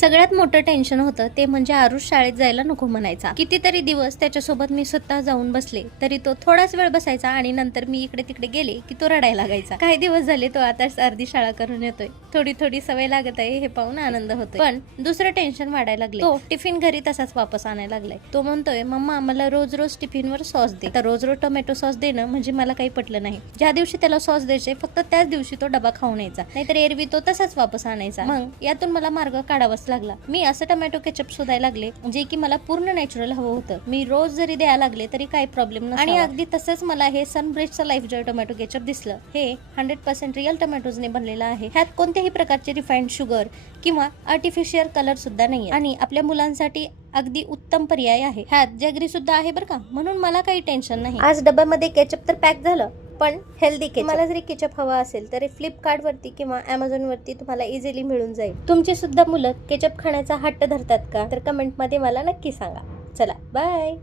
सगळ्यात मोठं टेन्शन होतं ते म्हणजे आरुष शाळेत जायला नको म्हणायचा. कितीतरी दिवस त्याच्यासोबत मी स्वतः जाऊन बसले तरी तो थोडाच वेळ बसायचा आणि नंतर मी इकडे तिकडे गेले की तो रडायला लागायचा. काही दिवस झाले तो आता अर्धी शाळा करून येतोय. थोडी थोडी सवय लागत आहे हे पाहून आनंद होतोय. पण दुसरं टेन्शन वाढायला लागले. तो टिफिन घरी तसाच वापस आणायला लागलाय. तो म्हणतोय मम्मा मला रोज रोज टिफिनवर सॉस दे. तर रोज रोज टोमॅटो सॉस देणं म्हणजे मला काही पटलं नाही. ज्या दिवशी त्याला सॉस द्यायचे फक्त त्याच दिवशी तो डबा खाऊन यायचा, नाहीतर एरवी तो तसाच वापस आणायचा. मग यातून मला मार्ग काढावाच लागला. मी असं टोमॅटो केचप शोधायला लागले जे की मला पूर्ण नॅचरल हवं होतं. मी रोज जरी द्यायला लागले तरी काही प्रॉब्लेम नव्हता. आणि अगदी तसंच मला हे सनब्रिजचं लाईफ जॉय टोमॅटो केचप दिसलं. हे 100% रिअल टोमॅटोजने बनलेलं आहे. ह्यात कोणत्याही प्रकारचे रिफाइंड शुगर किंवा आर्टिफिशियल कलर सुद्धा नाहीये आणि आपल्या मुलांसाठी अगदी उत्तम पर्याय आहे. ह्यात जॅगरी सुद्धा आहे बरं का, म्हणून मला काही टेन्शन नाही. आज डब्यामध्ये केचप तर पॅक झालं, पण हेल्दी केचप. मला जरी केचप हवा असेल तर फ्लिपकार्ट वरती किंवा अमेझॉन वरती तुम्हाला इझिली मिळून जाईल. तुमची सुद्धा मुलं केचप खाण्याचा हट्ट धरतात का? तर कमेंट मध्ये मला नक्की सांगा. चला बाय.